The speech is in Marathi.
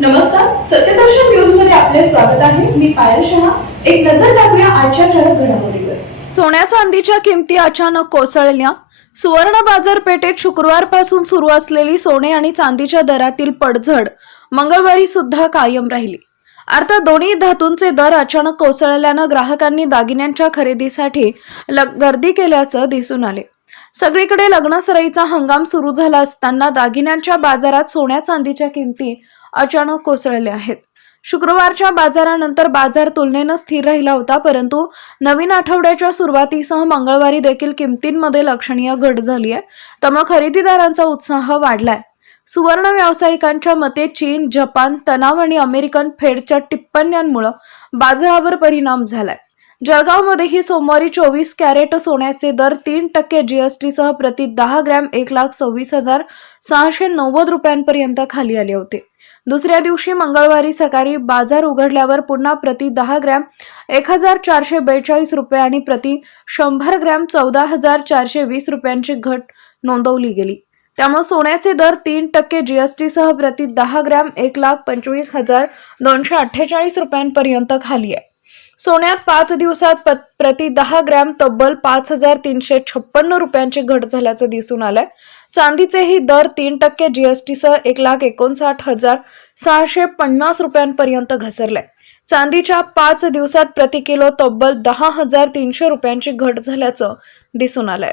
नमस्कार सत्यदर्शन न्यूजमध्ये आपले स्वागत आहे. मी पायल शहा. एक नजर टाकूया आजच्या ठळक घडामोडीवर. सोन्या चांदीच्या किमती अचानक कोसळल्या. सुवर्ण बाजारपेठेत शुक्रवारपासून सुरू असलेली सोने आणि चांदीच्या दरातील पडझड मंगळवारी सुद्धा कायम राहिली. अर्थात दोन्ही धातूंचे दर अचानक कोसळल्यानं ग्राहकांनी दागिन्यांच्या खरेदीसाठी गर्दी केल्याचं दिसून आले. सगळीकडे लग्नसराईचा हंगाम सुरू झाला असताना दागिन्यांच्या बाजारात सोन्या चांदीच्या किमती अचानक कोसळले आहेत. शुक्रवारच्या बाजारानंतर बाजार तुलनेनं स्थिर राहिला होता परंतु नवीन आठवड्याच्या सुरुवातीसह मंगळवारी देखील किमतींमध्ये लक्षणीय घट झाली आहे. त्यामुळे खरेदीदारांचा उत्साह वाढलाय. सुवर्ण व्यावसायिकांच्या मते चीन जपान तणाव आणि अमेरिकन फेडच्या टिप्पण्यांमुळे बाजारावर परिणाम झालाय. जळगावमध्येही सोमवारी चोवीस कॅरेट सोन्याचे दर तीन टक्के जीएसटीसह प्रति दहा ग्रॅम एक लाख सव्वीस हजार सहाशे नव्वद रुपयांपर्यंत खाली आले होते. दुसऱ्या दिवशी मंगळवारी सकाळी बाजार उघडल्यावर पुन्हा प्रति दहा ग्रॅम एक हजार चारशे बेचाळीस रुपये आणि प्रति शंभर ग्रॅम चौदा हजार चारशे वीस रुपयांची घट नोंदवली गेली. त्यामुळे सोन्याचे दर तीन टक्के जीएसटीसह प्रति दहा ग्रॅम एक लाख पंचवीस हजार दोनशे अठ्ठेचाळीस रुपयांपर्यंत खाली आहे. सोन्यात पाच दिवसात प्रति दहा ग्रॅम तब्बल पाच हजार तीनशे छप्पन्न रुपयांची घट झाल्याचं दिसून आलंय. चांदीचेही दर तीन टक्के जीएसटीसह एक लाख एकोणसाठ हजार सहाशे पन्नास रुपयांपर्यंत घसरले चांदीच्या पाच दिवसात प्रति किलो तब्बल दहा हजार तीनशे रुपयांची घट झाल्याचं दिसून आलंय.